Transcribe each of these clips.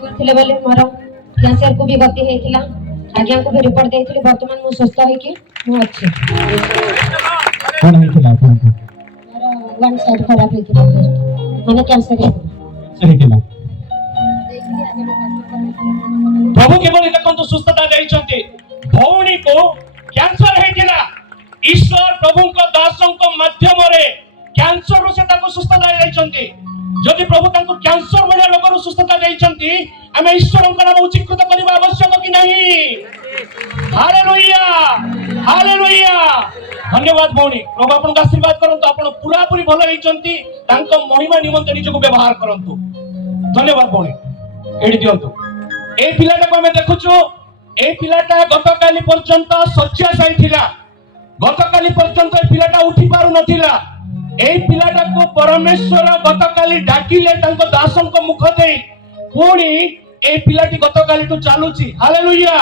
करथिले बोले मोर कैंसर को भी गति हेतिला आज्ञा को भी रिपोर्ट देथिले वर्तमान मु सुस्थ होई कि मु अछि कोन हेतिला आपनको मोर वन साइड खराब हेतिला माने कैंसर हेतिला प्रभु केवल देखंतु सुस्थता दैछन्ति भौणी को कैंसर हेतिला ईश्वर प्रभु को दासों को माध्यम रे कैंसर रो से ताको सुस्थता दैछन्ति जदि प्रभु ताको कैंसर भलिया लोक रो सुस्थता दैछन्ति आमे ईश्वर को नाम उच्चीकृत करबा आवश्यक कि नहीं हालेलुया हालेलुया धन्यवाद भौणी प्रभु आपन का आशीर्वाद करंतु आपन पूरा पूरी भलो हेचन्ति तांको महिमा निमंते निजको व्यवहार करंतु धन्यवाद भौणी एडी दियंतु ए पिलाटा को हमें देखुछु ए पिलाटा गतकाली पर्यंत शଯ୍ୟାଶାୟୀ थिला गतकाली पर्यंत ए पिलाटा उठी पारु नथिला ए पिलाटा को परमेश्वर गतकाली डाकिले तांको दासंको मुख देई पुणी ए पिलाटी गतकाली तो चालुची हालेलुया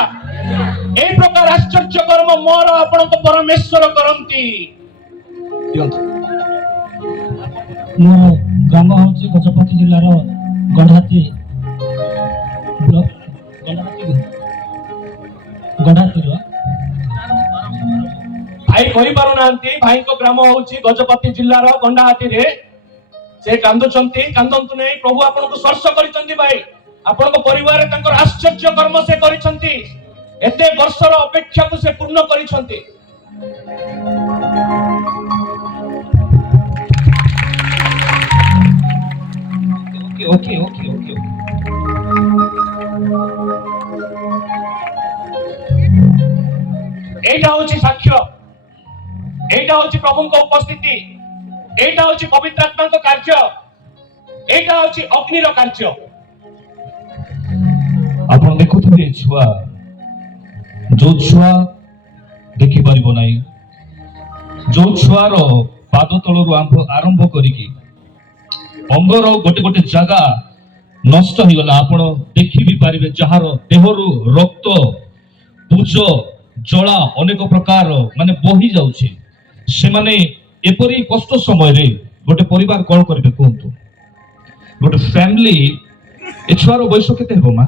ए प्रकार आश्चर्य कर्म मोर आपनको परमेश्वर करंती दियंतु मो ग्राम होची गजपति जिल्ला रो गढ़ाती गढ़ाती रो भाई कहि पारु नांती भाई को ग्राम होची गजपति जिल्ला रो गंडाहाती रे से कांदुचंती कांदंतु नै प्रभु आपनको स्पर्श करिसंती भाई आपनको परिवार तांकर आश्चर्य कर्म से करिसंती एते वर्षर अपेक्षा को से पूर्ण करिसंती ओके ओके ओके एटा होची साक्ष्य एटा होची प्रभु को उपस्थिति एटा होची पवित्र आत्मा को कार्य एटा होची अग्नि रो कार्य आपण देखुथिबे छुआ जो छुआ देखि परिबो नाही जो छुआर पाद तळरु आरंभ करिकी अंगर गोटे गोटे जगह नष्ट हो गला आपण देखि भी पारिबे जहार देहरु रक्त पूज जला अनेक प्रकार माने बही जाउछि से माने एपरी कष्ट समय रे गोटे परिवार कोन करबे कोंतु गोटे फैमिली ए छुआर बयस केते हो मा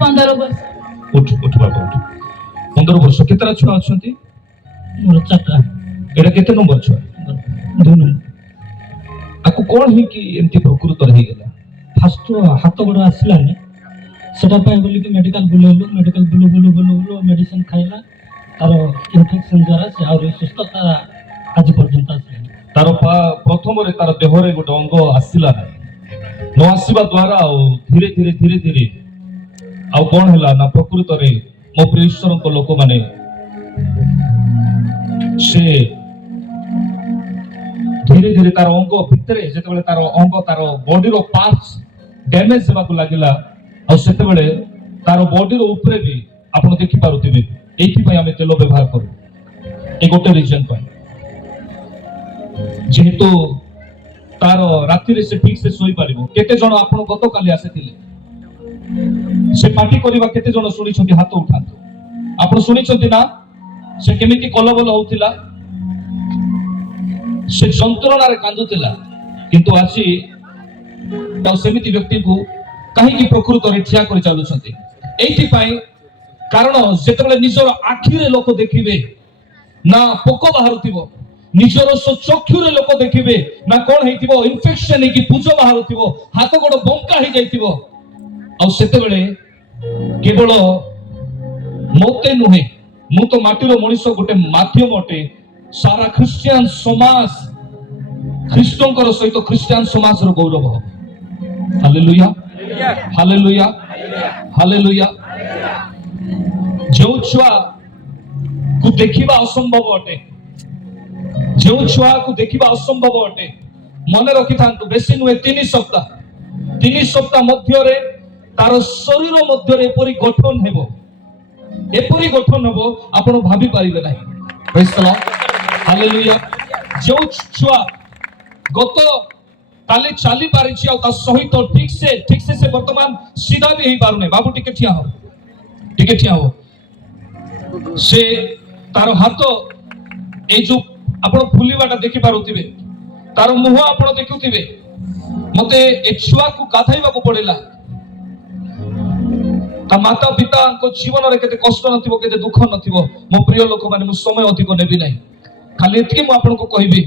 15 वर्ष उठ उठ बाबा उठ 15 वर्ष केतरा छुआ अछंती मोर चाटा एटा केते नंबर छुआ 2 नंबर आकु कोन ही कि एंती प्रकृत रही गेला फास्ट हाथ गोड़ आसलानी सेटा पाए बोली कि मेडिकल बुलेलु मेडिकल बुलु बुलु बुलु बुलु मेडिसिन खाइला तार इन्फेक्शन द्वारा से और सुस्थता आज पर्यंत आसलानी तार प्रथम रे तार देह रे गोटे अंग आसिला नै न आसीबा द्वारा धीरे धीरे धीरे धीरे आ कोन हला ना प्रकृत रे मो ईश्वर को लोक माने से धीरे धीरे तार अंग भितरे जेते बेले तार अंग तार बॉडी रो पार्ट्स डैमेज हेबा को लागिला आ सेते बेले तार बॉडी रो ऊपरे भी आपण देखि पारुथिबे एथि पय हमें तेल व्यवहार करू ए गोटे रीजन पय जेहेतु तार राति रे से ठीक से सोई पारिबो केते जण आपण गत काली आसेतिले से पार्टी करबा केते जण सुनि छथि हाथ उठांतु आपण सुनि छथि ना से केमिति कलबल होतिला से जंत्रणा रे कांदुतिला किंतु आसी त सेमिति व्यक्ति को काहे की प्रकृत रे ठिया कर चालु छथि एथि पय कारण जेतेबेले निजर आखि रे लोक देखिबे ना पोको बाहरुतिबो निजर चक्षु रे लोक देखिबे ना कोन हेतिबो इन्फेक्शन हे की पूजो बाहरुतिबो हाथ गोड़ बंका हे जाइतिबो आ सेतेबेले केवल मोते नुहे मु तो माटीर मनुष्य गोटे माध्यम अटे सारा क्रिश्चियन समाज ख्रीष्टंकर सहित क्रिश्चियन समाज रो गौरव हो हालेलुया हालेलुया हालेलुया जो छुआ को देखिबा असंभव अटे जो छुआ को देखिबा असंभव अटे मन रखि थांतु बेसी नुहे 3 सप्ताह मध्य रे तार शरीर मध्य रे एपरी गठन हेबो आपण भाबी पारिबे नाही प्रेज द लॉर्ड हालेलुया जो छुआ गत काले चाली पारिछि आ ता सहित ठीक से वर्तमान सीधा भी ही पारुने बाबू टिके ठिया हो से तार हाथ ए जो आपण फुलिबाटा देखि पारुथिबे तार मुह आपण देखुथिबे मते ए छुआ को गाधैबाको पड़िला ता माता पिता को जीवन रे केते कष्ट नथिबो केते दुख नथिबो मो प्रिय लोक माने मु समय अधिक नेबी नै खाली एतके मु आपन को कहबी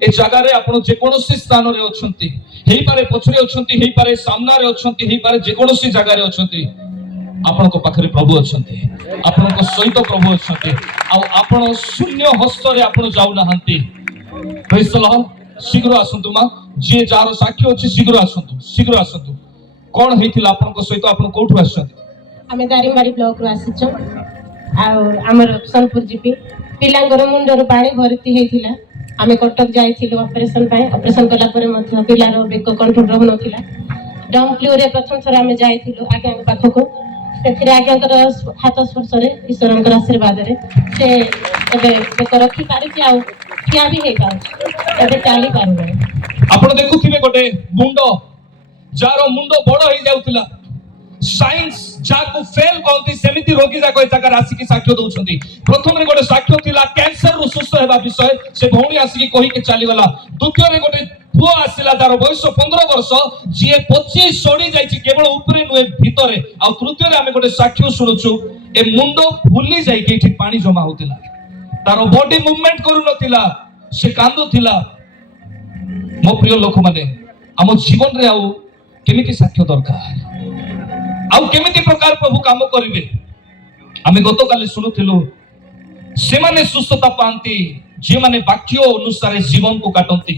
ए जगह रे आपण जे कोनोसी स्थान रे अछंती हेई पारे पछरे अछंती हेई पारे सामना रे अछंती हेई पारे जे कोनोसी जगह रे अछंती आपण को पाखरे प्रभु अछंती आपण को सहित प्रभु अछंती आ आपण शून्य हस्त रे आपण जाउ नाहंती प्रेज द लॉर्ड शीघ्र आसंतु मा जे जार साक्षी अछि शीघ्र आसंतु कोन हेतिला आपण को सहित आपण कोठु आछंती आमे दारिंगबाड़ी ब्लॉक रो आसीचो आ हमर सोनपुर जीपी पिलांगर मुंडर पानी भर्ती हेतिला आमे कटक जाइथिलु ऑपरेशन कला परे मध्य पिलार बेक कंट्रोल रहु नथिला डाउन फ्लू रे प्रथम थरा आमे जाइथिलु आज्ञा के पाखको सेथिरे आज्ञाकर हाथ स्पर्श रे ईश्वरकर आशीर्वाद रे से एबे बेक रखी पारिछि आ किया भी हे पाउ एबे चाली पारु आपण देखुथिबे गोटे मुंडो जारो मुंडो बड़ होई जाउतिला साइंस जाको फेल कोंती सेमिति रोगी जाको ए जगह राशि की साक्ष्य दउछंती प्रथम रे गोटे साक्ष्य थिला कैंसर रो सुस्थ हेबा विषय से भौणी आसी की कहि के चाली गला द्वितीय रे गोटे पुओ आसिला दारो बयस 15 वर्ष जे 25 सड़ी जाईची केवल ऊपरे नुए भीतरे आ तृतीय रे हमें गोटे साक्ष्य सुनुछु ए मुंडो फुली जाई के ठीक पानी जमा होतिला तारो बॉडी मूवमेंट करू नथिला से कांदो थिला मो प्रिय लोक माने हम जीवन रे आउ केमिति साक्ष्य दरकार आउ केमिति प्रकार प्रभु काम करिवे आमे गतो काले सुनुथिलु से माने सुस्थता पांती जे माने वाक्य अनुसार जीवन को काटंती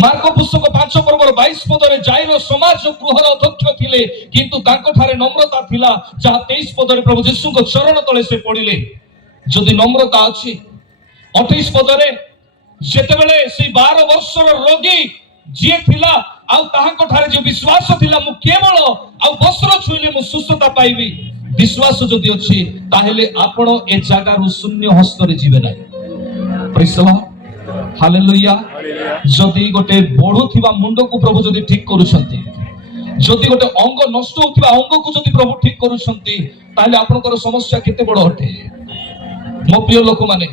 मार्को पुस्तक 5 पर्वर 22 पद रे जाइरो समाज गृहर अध्यक्ष थिले किंतु तांको ठारे नम्रता थिला जहा 23 पद रे प्रभु यीशु को चरण तळे से पड़िले जदि नम्रता अछि 28 पद रे जेतेबेले से 12 वर्षर रोगी जे थिला आउ ताहाको ठारे जे विश्वास थिला मु केवल आउ वस्त्र छुइले मु सुस्थता पाइबी विश्वास जदि अछि ताहेले आपण ए जागा रु शून्य हस्त रे जीवे नै प्रेज द लॉर्ड हालेलुया जदि गोटे बढुथिबा मुंड को प्रभु जदि ठीक करूछंती जदि गोटे अंग नष्ट होथिबा अंग को जदि प्रभु ठीक करूछंती ताहेले आपनकर समस्या केते बड़ अटे मो प्रिय लोक माने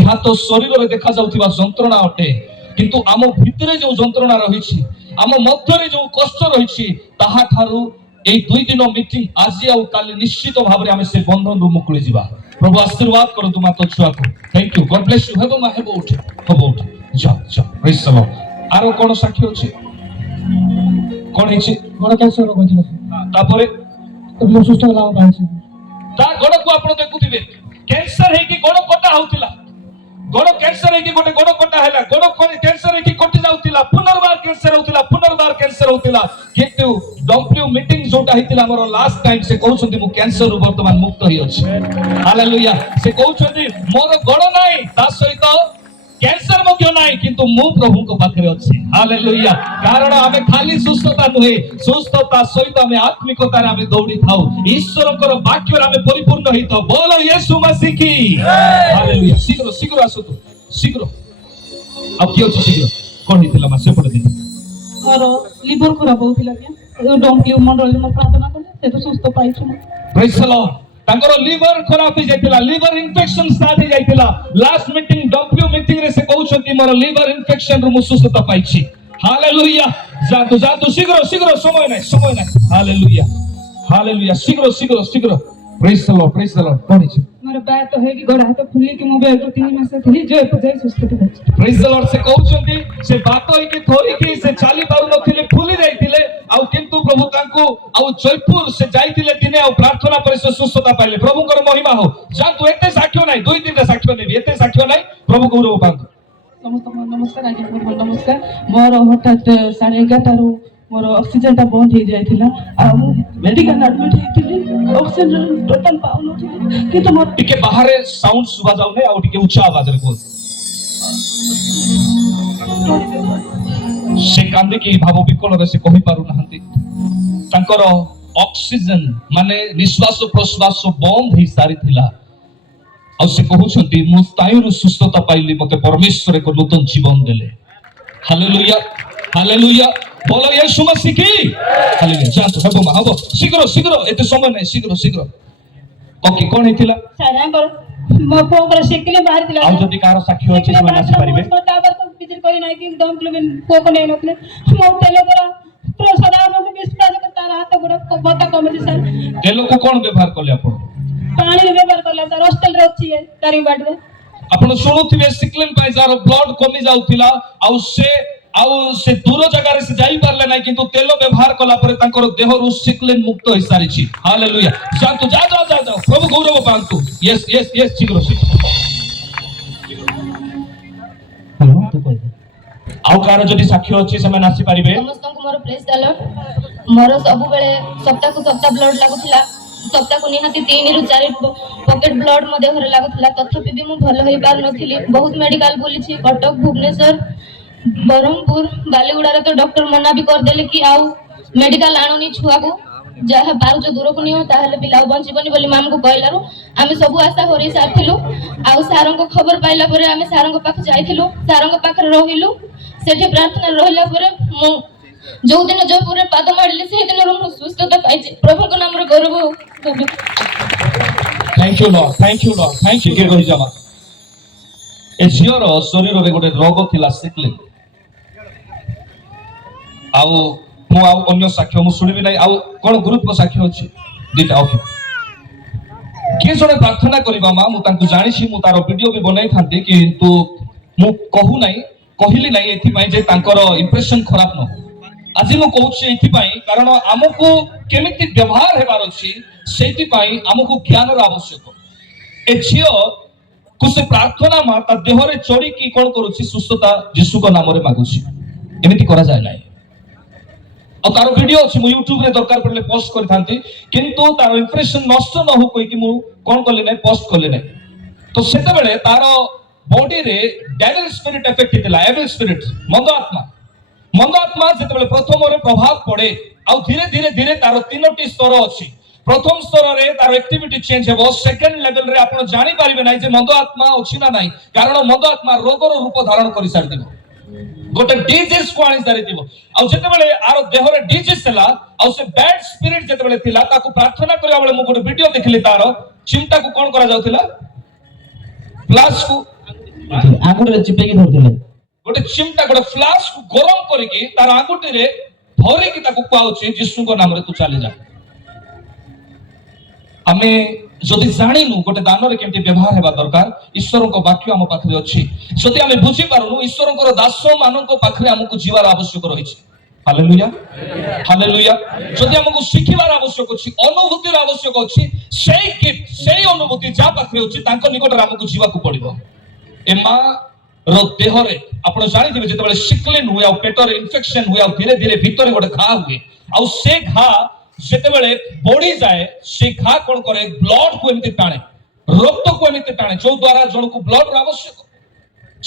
एहा तो शरीर रे देखा जाउथिबा जंत्रणा अटे किंतु आम भितरे जो जंत्रणा रहिछि आम मध्यरे जो कष्ट रहिछि ताहा थारु ए 2 दिन मीटिंग आज आ काली निश्चित भाव रे हमें से बंधन रु मुक्ति जिबा प्रभु आशीर्वाद करतु मातो छुआ को thank you God bless you हेबो मा हेबो उठे जा प्रेज द लॉर्ड आरो कोन साक्षी अछि कोन हिछि गोड़ कैंसर रोग होइतिला तापरे तो सुस्थ होला पाइछि ता गोड़ को आपण देखुथिबे कैंसर हे कि गोड़ कटा होतिला गोड़ कैंसर है कि गोटे गोड़ कटा हैला गोड़ कैंसर है कि कटि जाउतिला पुनर्बार कैंसर होतिला किंतु डब्ल्यू मीटिंग जोटा हितिला हमर लास्ट टाइम से कहउछंती मु कैंसर रु वर्तमान मुक्त होई अछि हालेलुया से कहउछंती मोर गोड़ नाही ता सहित कैंसर मध्य नाही किंतु मु प्रभु को पाखरे अछि हालेलुया कारण हमें खाली सुस्थता नुहे सुस्थता सहित हमें आत्मिकता रे हमें दौड़ी थाउ ईश्वरकर वाक्य रे हमें परिपूर्ण हेतो बोलो येशू मसीह की हालेलुया शीघ्र आसो तो शीघ्र अब कियो छी शीघ्र कोन हितला मा से पड़ दे और लिवर खराब होतिला के डोंक्यू मंडल में प्रार्थना करले से तो सुस्थ पाइछु प्रेज द लॉर्ड तांकर लिवर खराब हो जाइतिला लिवर इन्फेक्शन स्टार्ट हो जाइतिला लास्ट मीटिंग डब्ल्यू मीटिंग रे से कहउछंती मोर लिवर इन्फेक्शन रु मु सुस्थता पाइछि हालेलुया जातु शीघ्र समय नै हालेलुया शीघ्र प्रेज द लॉर्ड कोन छी मोर बात तो है कि गोड़ हाथ फुली कि मो बेड 3 मास थी जो पजाई सुस्थ पाइछि प्रेज द लॉर्ड से कहउछंती से बात होई कि थोड़ी कि से चाली पारु नथिले फुली जाइतिले आउ किंतु प्रभु तांको आउ जयपुर से जाइतिले दिने आउ प्रार्थना पर से सुस्थता पाइले प्रभुकर महिमा हो जातु एते साक्ष्य नै 2-3 साक्ष्य नेबी एते साक्ष्य नै प्रभु गौरव पांतु समस्त नमस्कार आज नमस्कार मोर हठात 11:30 रु मोर ऑक्सीजन ता बंद हो जाइतिला आ मेडिकल एडमिट हेतिली ऑक्सीजन टोटल पाउनो कि तो मोर टिके बाहरे साउंड सुबा जाउ नै आ टिके उच्च आवाज रे बोल से कांदे की भाव विकल रे से कहि पारु नहंती तांकर ऑक्सीजन माने निश्वास प्रश्वास बंद ही सारी थिला आ से कहउछंती मु ताइरु सुस्थता पाइली मते परमेश्वर को नूतन जीवन देले हालेलुया बोलो येशू मसीह की हालेलुया जातो हेबो मा हबो शीघ्र एते समय नै शीघ्र ओके कोन हितिला सारा कर मो फोन कर सेकले बाहर दिला आउ जदी कार साक्षी अछि से माने आसी परिबे टावर को बिजली कही ना कि डम्पलिन को नहीं नथले मो तेल द्वारा पूरा सदा मते विश्वास कर तार हाथ गोड़ बता कमे सर तेल को कौन व्यवहार कले आपण पानी रे व्यवहार करला सर हॉस्टल रे अछि तारी बाट रे आपण सुनुथिबे सिक्लिन पाई जार ब्लड कमी जाउथिला आउ से दूर जगह से जाई पारले नाही किंतु तेल व्यवहार कला परे तांकर देहरु सिक्लिन मुक्त होई सारिछि हालेलुया जातु जा जा जा जा प्रभु गौरव पांतु यस यस यस शीघ्र हाँ तू कह आउ कार जदि साक्षी अछि से माने आसी परिबे समस्त को मोर प्रेस डालर मोर सब बेले सप्ताह को सप्ताह ब्लड लागुथिला सप्ताह को निहाती 3 रु 4 पॉकेट ब्लड मो देहरे लागुथिला तथापि भी मु भलो होई पार नथिली बहुत मेडिकल बोलिछि कटक भुवनेश्वर बरहमपुर बालीगुड़ा तो डॉक्टर मना भी कर देले कि आउ मेडिकल आणुनी छुआ को जहा पारुच दूर को नियो ताहले पिला बंचिबनी बोली माम को कहलारु आमे सब आशा होरी सारथिलु आउ सारंग को खबर पाइला परे आमे सारंग पाख जाइथिलु सारंग पाख रहिलु सेठी प्रार्थना रहिला परे मु जो दिन जयपुर रे पाद मारली से दिन रो सुस्थता पाइछि प्रभु को नाम रे गौरव thank you lord thank you के कहि जमा ए झियर शरीर रे गोटे रोग थिला सिकलिन आउ मु आउ अन्य साक्ष्य मु सुनिबि नै आउ कोन गुरुत्व साक्ष्य अछि दिता ओके के जने प्रार्थना करिबा मा मु तांकु जानिछि मु तारो वीडियो भी बनाई थांती किंतु मु कहू नै कहिली नै एथि पई जे तांकर इंप्रेशन खराब न आज मु कहूछि एथि पई कारण हमकु केमिति व्यवहार हेबार अछि सेति पई हमकु ज्ञान र आवश्यक ए झियो कुसे प्रार्थना मा ता देहरे चोरी की कोन करूछि सुस्थता यीशु को नाम रे मागुछि एमिति करा जाय नै और तारो वीडियो अछि मु YouTube रे दरकार पड़ले पोस्ट करि थांती किंतु तारो इंप्रेशन नष्ट न हो कोइ कि मु कोन करले नै पोस्ट करले नै तो सेते बेले तारो बॉडी रे डेविल स्पिरिट इफेक्ट हितला एविल स्पिरिट मंद आत्मा जेते बेले प्रथम रे प्रभाव पड़े आ धीरे धीरे धीरे तारो तीनोटी स्तर अछि प्रथम स्तर रे तारो एक्टिविटी चेंज हेबो सेकंड लेवल रे आपण जानि पारिबे नै जे मंद आत्मा अछि ना नै कारण मंद आत्मा रोगर रूप धारण करि सारदिबो गोटे डिजीज को आनी सारिथिबो आ जेते बेले आरो देह रे डिजीज हला आ से बैड स्पिरिट जेते बेले थिला ताको प्रार्थना करिया बेले मु गोटे वीडियो देखली तारो चिंता को कोन करा जाउथिला फ्लाश को आगुड़ रे चिपे की धरथिले गोटे चिमटा गोटे फ्लाश को गरम करिकि तार आंगुठी रे भरि कि ताको कुआउछि यीशु को नाम रे तू चले जा आमे जदि जानिनु गोटे दान रे केमति व्यवहार हेबा दरकार ईश्वर को वाक्य हम पाखरे अछि जदि आमे बुझी पारुनु ईश्वर को दास मानन को पाखरे हमकु जीवार आवश्यक रहिछि हालेलुया हालेलुया जदि हमकु शिखिबार आवश्यक अछि अनुभूतिर आवश्यक अछि सेही गिफ्ट सेही अनुभूति जा पाखरे अछि तांको निकट हमकु जीवा को पड़िबो ए मा रो देह रे आपण जानि दिबे जेते बेले सिकलिन हुए आ पेटर इन्फेक्शन हुए आ धीरे धीरे भीतर गोटे घा हुए आ से घा जेते बेले बॉडी जाए से घा कोन करे ब्लड को एमिति टाणे रक्त को एमिति टाणे जो द्वारा जण को ब्लड आवश्यक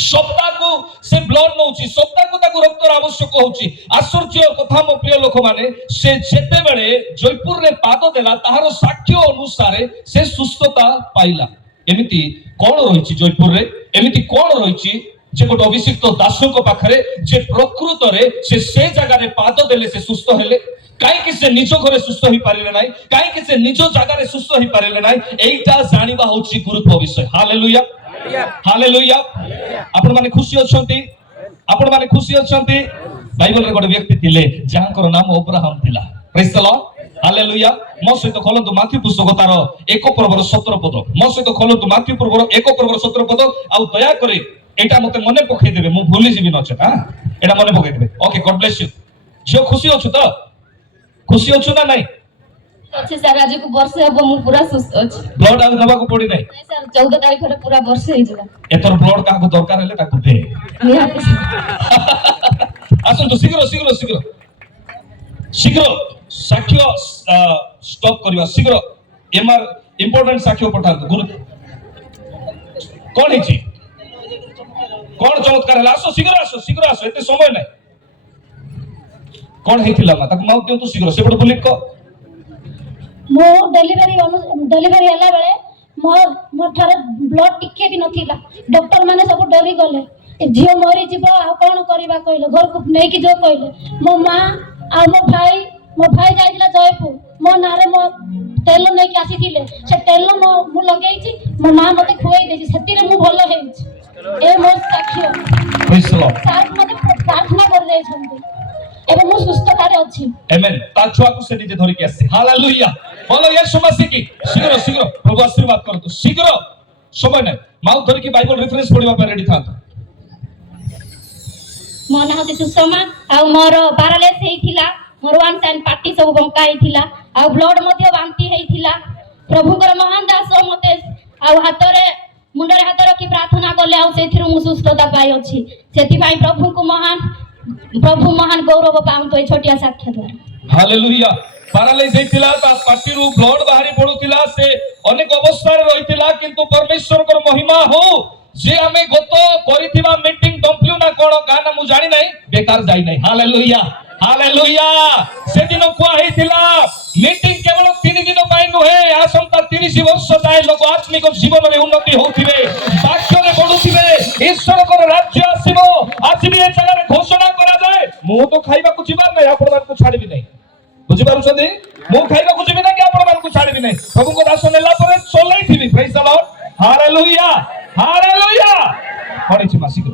सप्ताह को से ब्लड नउची सप्ताह को ताको रक्त आवश्यक होउची आश्चर्य कथा मो प्रिय लोक माने से जेते बेले जयपुर रे पाद देला ताहारो साक्ष्य अनुसार से सुस्थता पाइला एमिति कोन रहिछि जयपुर रे एमिति कोन रहिछि जे गोटे अभिषिक्त दासको पाखरे जे प्रकृत रे से जगह रे पाद देले से सुस्थ हेले काई कि से निज घरे सुस्थ ही पारिले नाही काई कि से निज जगह रे सुस्थ ही पारिले नाही एइटा जानिबा होछि गुरुत्व विषय हालेलुया हालेलुया आपण माने खुशी अछंती आपण माने खुशी अछंती बाइबल रे गोटे व्यक्ति थिले जांकर नाम अब्राहम थिला प्रेज द लॉर्ड हालेलुया मो सहित खोलंतु माथ्यू पुस्तक तार 1 पर्वर 17 पद मो सहित खोलंतु माथ्यू पर्वर 1 पर्वर 17 पद आ दया करे एटा मते मने पखै देबे मु भूली जिबि नछे हां एटा मने पखै देबे ओके गॉड ब्लेस यू जो खुशी अछु त खुशी अछु ना नहीं अच्छे सर आज को वर्ष अब मु पूरा सुस्त अछि ब्लड आ नबा को पड़ी नहीं सर 14 तारिख रे पूरा वर्ष हे जबा एतर ब्लड का को दरकार हेले ताकू दे निहाती आसन तो शीघ्र शीघ्र शीघ्र शीघ्र साक्ष्य स्टॉप करबा शीघ्र एमआर इंपोर्टेंट साक्ष्य पठात गुरु कोन हे छी कोन चमत्कार हला शीघ्र आसो एते समय नै कोन हेतिला मा ताकू माउ दियंतु शीघ्र सेपट बुलिक को मो डेलीवरी हला बेले मोर थारे ब्लड टिके भी नथिला डॉक्टर माने सब डरी गले झियो मरी जीव आ कोन करबा कहले घर को नै कि जो कहले मो मां आ मो भाई जाइला जयपुर मो नारे मो तेल नै कि आसी थिले से तेल मो लगेई छी मो मां मते खुआई देछि सेति रे मु भलो हेछि ଏ ମୋର ସାକ୍ଷ୍ୟ Praise the Lord. ସାର୍ ମତେ ପ୍ରାର୍ଥନା କରି ଯାଇଛନ୍ତି ଏବେ ମୁଁ ସୁସ୍ଥତାରେ ଅଛି Amen. ତା ଛୁଆକୁ ସେ ନିଜେ ଧରିକି ଆସିଛି। ହାଲେଲୁୟା। ବୋଲ ୟେଶୁ ମସିହ କି ଶୀଘ୍ର ଶୀଘ୍ର ପ୍ରଭୁ ଆଶୀର୍ବାଦ କରନ୍ତୁ। ଶୀଘ୍ର ସମୟ ନାହିଁ। ମାଉଥ ଧରିକି ବାଇବଲ ରେଫରେନ୍ସ ପଢିବା ପାଇଁ ରେଡି ଥାନ୍ତୁ। ମୋ ନାଁ ହେଉଛି ସୁଷମା ଆଉ ମୋର ପାରାଲାଇସ୍ ହେଇଥିଲା ମୋର ୱାନ୍ ସାଇଡ୍ ପାଟି ସବୁ ବଙ୍କା ହେଇଥିଲା ଆଉ ବ୍ଲଡ୍ ମଧ୍ୟ ବାନ୍ତି ହେଇଥିଲା ପ୍ରଭୁଙ୍କର ମହାନ ଦାସ ମତେ ଆଉ ମୁଣ୍ଡରେ ହାତ ରଖି ପ୍ରାର୍ଥନା କଲେ ଆଉ ସେଥିରୁ ମୁଁ ସୁସ୍ଥତା ପାଇଅଛି ସେଥିପାଇଁ ପ୍ରଭୁ ମହାନ ଗୌରବ ପାଆନ୍ତୁ ଏ ଛୋଟିଆ ସାକ୍ଷ୍ୟ ଦ୍ୱାରା ହାଲେଲୁୟା। ପାରାଲାଇଜ ହେଇଥିଲା ତା ପାଟିରୁ ବ୍ଲଡ ବାହାରି ପଡୁଥିଲା ସେ ଅନେକ ଅବସ୍ଥାରେ ରହିଥିଲା କିନ୍ତୁ ପରମେଶ୍ୱରଙ୍କର ମହିମା ହଉ ଯେ ଆମେ ଗତ କରିଥିବା ମିଟିଂ ଡମ୍ପଲିଉ ନା କଣ ଗାଁ ନା ମୁଁ ଜାଣି ନାହିଁ ବେକାର ଯାଇ ନାହିଁ। Hallelujah hallelujah. ସେଦିନ କୁହା ହେଇଥିଲା ମିଟିଂ କେବଳ 3 ଦିନ ପାଇଁ ନୁହେଁ ଆସନ୍ତା 30 ବର୍ଷ ଯାଏ ଲୋକ ଆତ୍ମିକ ଜୀବନରେ ଉନ୍ନତି ହଉଥିବେ ବାକ୍ୟରେ ବଢୁଥିବେ ଈଶ୍ୱରଙ୍କର ରାଜ୍ୟ ଆସିବ। ଆଜି ବି ଏ ଜାଗାରେ ଘୋଷଣା କରାଯାଏ ମୁଁ ତ ଖାଇବାକୁ ଯିବାର ନାହିଁ ଆପଣମାନଙ୍କୁ ଛାଡ଼ିବି ନାହିଁ। ବୁଝିପାରୁଛନ୍ତି ମୁଁ ଖାଇବାକୁ ଯିବି ନା କି ଆପଣମାନଙ୍କୁ ଛାଡ଼ିବି ନାହିଁ। ପ୍ରଭୁଙ୍କ ଦାସ ନେଲା ପରେ ଚଲେଇଥିବି। ପ୍ରେଜ୍ ଦ ଲର୍ଡ। Hallelujah hallelujah. ପଢିଛି ମାସିକ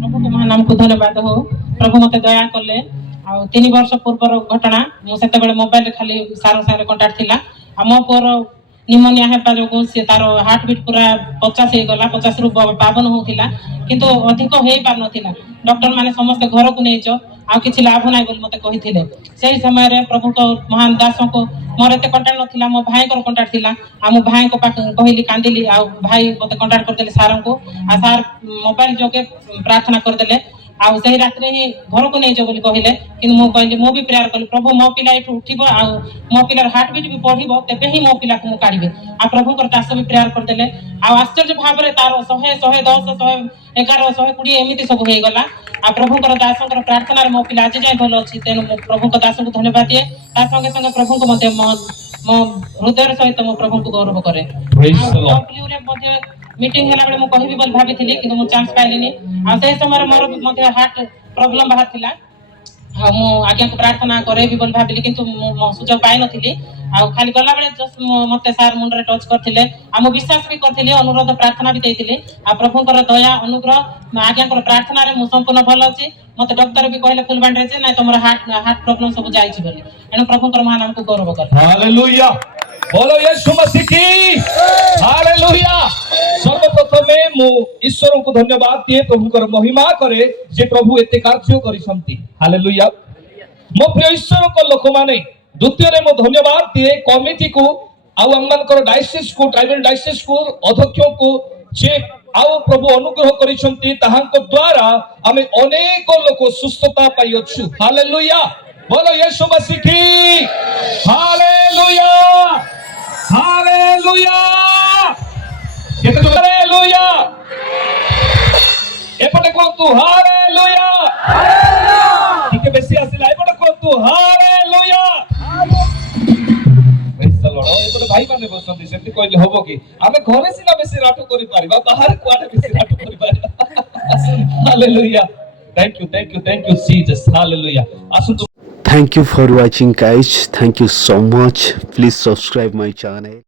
ପ୍ରଭୁଙ୍କ ମହାନାମକୁ ଧନ୍ୟବାଦ ହଉ। ପ୍ରଭୁ ମତେ ଦୟା କଲେ ଆଉ 3 ବର୍ଷ ପୂର୍ବର ଘଟଣା ମୁଁ ସେତେବେଳେ ମୋବାଇଲରେ ଖାଲି ସାର୍ ସାଙ୍ଗରେ କଣ୍ଟାକ୍ଟ ଥିଲା ଆଉ ମୋ ପୁଅର ନିମୋନିଆ ହେବା ଯୋଗୁଁ ସେ ତାର ହାର୍ଟ ବିଟ୍ ପୁରା 50 ହେଇଗଲା 50ରୁ 52 ହଉଥିଲା କିନ୍ତୁ ଅଧିକ ହେଇପାରୁନଥିଲା ଡକ୍ଟର ମାନେ ସମସ୍ତେ ଘରକୁ ନେଇଛ ଆଉ କିଛି ଲାଭ ନାହିଁ ବୋଲି ମତେ କହିଥିଲେ। ସେହି ସମୟରେ ପ୍ରଭୁଙ୍କ ମହାନ ଦାସଙ୍କୁ ମୋର ଏତେ କଣ୍ଟାକ୍ଟ ନଥିଲା ମୋ ଭାଇଙ୍କର କଣ୍ଟାକ୍ଟ ଥିଲା ଆଉ ମୋ ଭାଇଙ୍କ ପାଖରେ କହିଲି କାନ୍ଦିଲି ଆଉ ଭାଇ ମତେ କଣ୍ଟାକ୍ଟ କରିଦେଲେ ସାର୍ଙ୍କୁ ଆଉ ସାର୍ ମୋବାଇଲ ଯୋଗେ ପ୍ରାର୍ଥନା କରିଦେଲେ ଆଉ ସେହି ରାତିରେ ହିଁ ଘରକୁ ନେଇଛ ବୋଲି କହିଲେ କିନ୍ତୁ ମୁଁ କହିଲି ମୁଁ ବି ପ୍ରେୟାର କଲି ପ୍ରଭୁ ମୋ ପିଲା ଏଠୁ ଉଠିବ ଆଉ ମୋ ପିଲାର ହାର୍ଟ ବିଟ୍ ବି ବଢିବ ତେବେ ହିଁ ମୋ ପିଲାକୁ ମୁଁ କାଢିବି ଆଉ ପ୍ରଭୁଙ୍କର ଦାସ ବି ପ୍ରେୟାର କରିଦେଲେ ଆଉ ଆଶ୍ଚର୍ଯ୍ୟ ଭାବରେ ତାର 100 110 111 120 ଏମିତି ସବୁ ହେଇଗଲା ଆଉ ପ୍ରଭୁଙ୍କର ଦାସଙ୍କର ପ୍ରାର୍ଥନାରେ ମୋ ପିଲା ଆଜି ଯାଏ ଭଲ ଅଛି ତେଣୁ ମୁଁ ପ୍ରଭୁଙ୍କ ଦାସଙ୍କୁ ଧନ୍ୟବାଦ ଦିଏ ତା ସଙ୍ଗେ ସଙ୍ଗେ ପ୍ରଭୁଙ୍କୁ ମଧ୍ୟ ମୋ ହୃଦୟର ସହିତ ମୁଁ ପ୍ରଭୁଙ୍କୁ ଗୌରବ କରେ। ମିଟିଂ ହେଲା ବେଳେ ମୁଁ କହିବି ବୋଲି ଭାବିଥିଲି କିନ୍ତୁ ମୁଁ ଚାନ୍ସ ପାଇଲିନି ଆଉ ସେହି ସମୟରେ ମୋର ମଧ୍ୟ ହାର୍ଟ ପ୍ରୋବ୍ଲେମ ବାହାରିଥିଲା ଆଉ ମୁଁ ଆଜ୍ଞାକୁ ପ୍ରାର୍ଥନା କରେଇବି ବୋଲି ଭାବିଲି କିନ୍ତୁ ମୁଁ ସୁଯୋଗ ପାଇନଥିଲି ଆଉ ଖାଲି ଗଲାବେଳେ ଜଷ୍ଟ ମତେ ସାର୍ ମୁଣ୍ଡରେ ଟଚ୍ କରିଥିଲେ ଆଉ ମୁଁ ବିଶ୍ୱାସ ବି କରିଥିଲି ଅନୁରୋଧ ପ୍ରାର୍ଥନା ବି ଦେଇଥିଲି ଆଉ ପ୍ରଭୁଙ୍କର ଦୟା ଅନୁଗ୍ରହ ଆଜ୍ଞାଙ୍କର ପ୍ରାର୍ଥନାରେ ମୁଁ ସମ୍ପୂର୍ଣ୍ଣ ଭଲ ଅଛି ମତେ ଡକ୍ଟର ବି କହିଲେ ଫୁଲବାଣୀରେ ଯେ ନାଇଁ ତମର ହାର୍ଟ ପ୍ରୋବ୍ଲେମ ସବୁ ଯାଇଛି ବୋଲି ଏଣୁ ପ୍ରଭୁଙ୍କର ମହାନାମକୁ ଗୌରବ କରେ। ହାଲେଲୁୟା। बोलो यीशु मसीह की हालेलुया। सर्वप्रथमे मु ईश्वर को धन्यवाद दिए प्रभुकर महिमा करे जे प्रभु एते कार्य करिसंती। हालेलुया। मो प्रिय ईश्वर को लोक माने द्वितीय रे मो धन्यवाद दिए कमिटी को आउ हमनकर डायसिस को ट्राइबल डायसिस को अध्यक्ष को जे आउ प्रभु अनुग्रह करिसंती ताहांक द्वारा हमें अनेक लोक सुस्थता पाइयछु। हालेलुया। बोलो यीशु मसीह की हालेलुया हालेलुया हालेलुया एपटे कोंतु हालेलुया ठीक बेसी आसिला एपटे कोंतु हालेलुया प्रेज द लॉर्ड। एपटे भाई माने बसंती सेति कहले होबो कि आमे घरे सिना बेसी राटो करि पारिबा बाहर कुआडे बेसी राटो करि Paribas. Hallelujah. Thank you Jesus. Hallelujah. आसु Thank you for watching guys. Thank you so much. Please subscribe my channel.